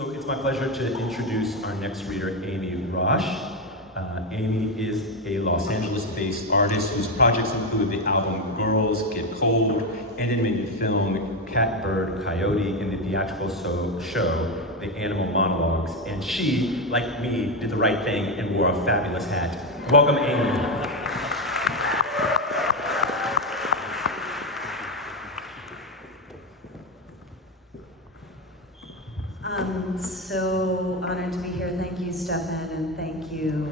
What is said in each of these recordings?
So it's my pleasure to introduce our next reader, Amy Raasch. Amy is a Los Angeles-based artist whose projects include the album Girls Get Cold, animated film Cat Bird Coyote, and the theatrical show, the Animal Monologues. And she, like me, did the right thing and wore a fabulous hat. Welcome, Amy. So honored to be here. Thank you, Stefan, and thank you,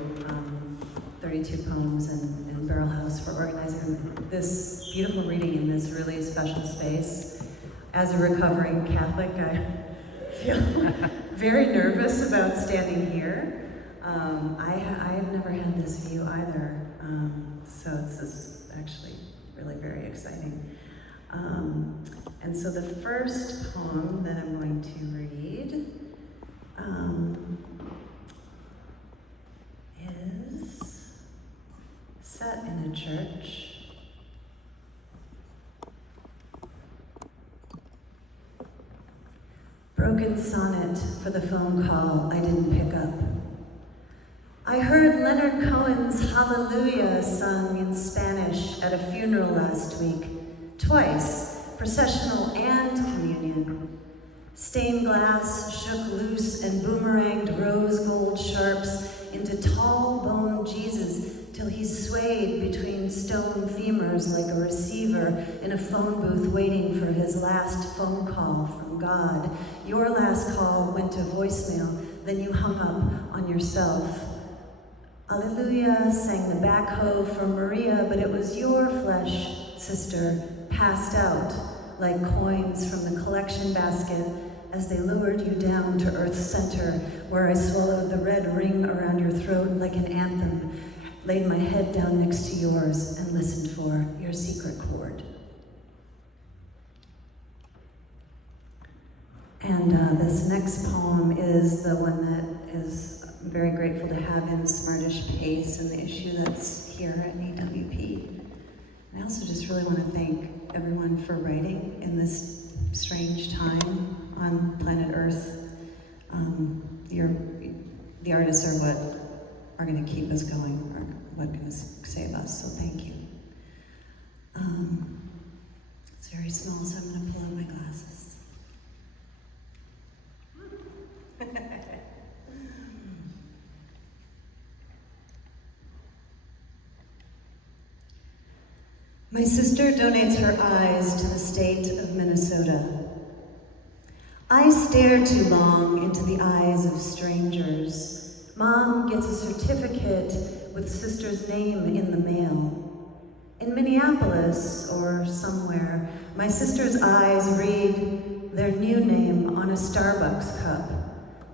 32 Poems and Barrel House for organizing this beautiful reading in this really special space. As a recovering Catholic, I feel very nervous about standing here. I have never had this view either, so this is actually really very exciting. And so the first poem that I'm going to read is set in a church. Broken sonnet for the phone call I didn't pick up. I heard Leonard Cohen's Hallelujah sung in Spanish at a funeral last week, twice, processional and communion. Stained glass shook loose and boomeranged rose gold sharps into tall bone Jesus till he swayed between stone femurs like a receiver in a phone booth waiting for his last phone call from God. Your last call went to voicemail, then you hung up on yourself. Alleluia sang the backhoe for Maria, but it was your flesh, sister, passed out like coins from the collection basket as they lowered you down to Earth's center, where I swallowed the red ring around your throat like an anthem, laid my head down next to yours and listened for your secret chord. And this next poem is the one that is I'm very grateful to have in Smartish Pace and the issue that's here at AWP. I also just really want to thank everyone for writing in this strange time on planet Earth. The artists are what are going to keep us going, or what going to save us, so thank you. It's very small, so I'm going to pull out my glasses. My sister donates her eyes to the state of Minnesota. I stare too long into the eyes of strangers. Mom gets a certificate with sister's name in the mail. In Minneapolis or somewhere, my sister's eyes read their new name on a Starbucks cup.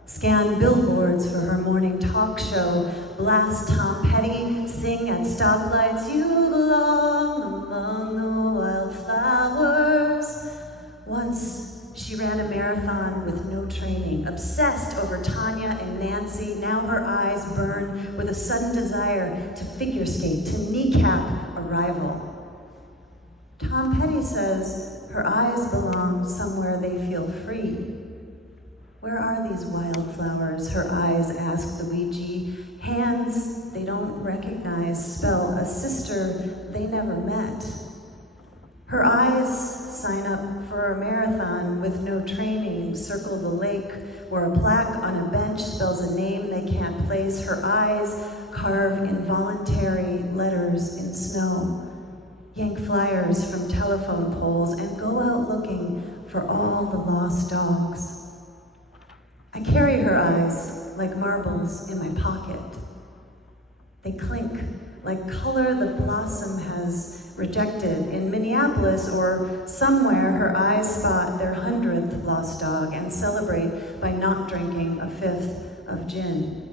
Scan billboards for her morning talk show, blast Tom Petty, sing at stoplights, you belong among the wildflowers. Once she ran a marathon with no training, obsessed over Tanya and Nancy. Now her eyes burn with a sudden desire to figure skate, to kneecap a rival. Tom Petty says her eyes belong somewhere they feel free. Where are these wildflowers? Her eyes ask the Ouija. Hands they don't recognize spell a sister they never met. Her eyes sign up for a marathon with no training, circle the lake, where a plaque on a bench spells a name they can't place. Her eyes carve involuntary letters in snow, yank flyers from telephone poles, and go out looking for all the lost dogs. I carry her eyes like marbles in my pocket. They clink like color the blossom has rejected. In Minneapolis or somewhere, her eyes spot their 100th lost dog and celebrate by not drinking a 5th of gin.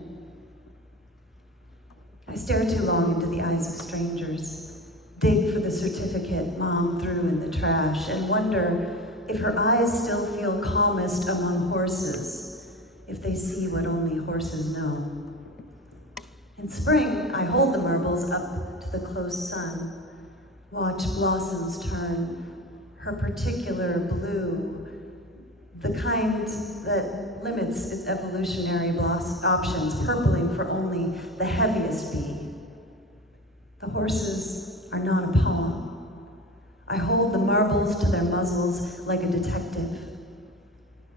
I stare too long into the eyes of strangers, dig for the certificate Mom threw in the trash, and wonder if her eyes still feel calmest among horses, if they see what only horses know. In spring, I hold the marbles up to the close sun, watch blossoms turn her particular blue, the kind that limits its evolutionary options, purpling for only the heaviest bee. The horses are not a poem. I hold the marbles to their muzzles like a detective.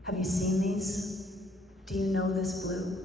Have you seen these? Do you know this blue?